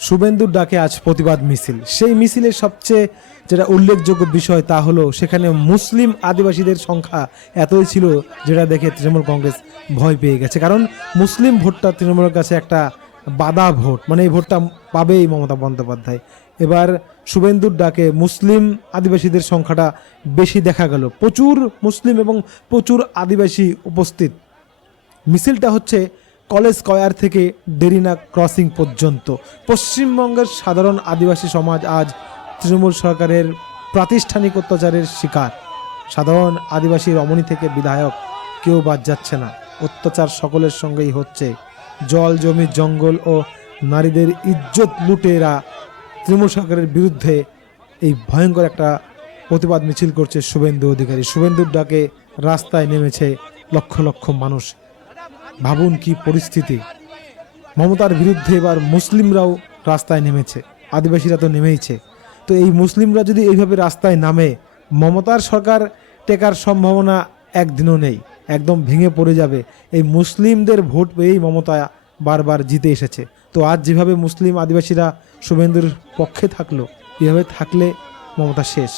শুভেন্দুর ডাকে আজ প্রতিবাদ মিছিল। সেই মিছিলের সবচেয়ে যেটা উল্লেখযোগ্য বিষয় তা হলো, সেখানে মুসলিম আদিবাসীদের সংখ্যা এতই ছিল যেটা দেখে তৃণমূল কংগ্রেস ভয় পেয়ে গেছে। কারণ মুসলিম ভোটটা তৃণমূলের কাছে একটা বাধা ভোট মানে এই ভোটটা পাবেই মমতা বন্দ্যোপাধ্যায়। এবার শুভেন্দুর ডাকে মুসলিম আদিবাসীদের সংখ্যাটা বেশি দেখা গেল। প্রচুর মুসলিম এবং প্রচুর আদিবাসী উপস্থিত। মিছিলটা হচ্ছে কলেজ স্কয়ার থেকে ডেরিনা ক্রসিং পর্যন্ত। পশ্চিমবঙ্গের সাধারণ আদিবাসী সমাজ আজ তৃণমূল সরকারের প্রাতিষ্ঠানিক অত্যাচারের শিকার। সাধারণ আদিবাসী রমণী থেকে বিধায়ক কেউ বাদ যাচ্ছে না। অত্যাচার সকলের সঙ্গেই হচ্ছে। জল, জমি, জঙ্গল ও নারীদের ইজ্জত লুটেরা তৃণমূল সরকারের বিরুদ্ধে এই ভয়ঙ্কর একটা প্রতিবাদ মিছিল করছে শুভেন্দু অধিকারী। শুভেন্দুর ডাকে রাস্তায় নেমেছে লক্ষ লক্ষ মানুষ। ভাবুন কি পরিস্থিতি। মমতার বিরুদ্ধে এবার মুসলিমরাও রাস্তায় নেমেছে, আদিবাসীরা তো নেমেইছে। তো এই মুসলিমরা যদি এইভাবে রাস্তায় নামে, মমতার সরকার টেকার সম্ভাবনা একদিনও নেই, একদম ভেঙে পড়ে যাবে। এই মুসলিমদের ভোট পেয়েই মমতা বারবার জিতে এসেছে। তো আজ যেভাবে মুসলিম আদিবাসীরা শুভেন্দুর পক্ষে থাকল, এভাবে থাকলে মমতা শেষ।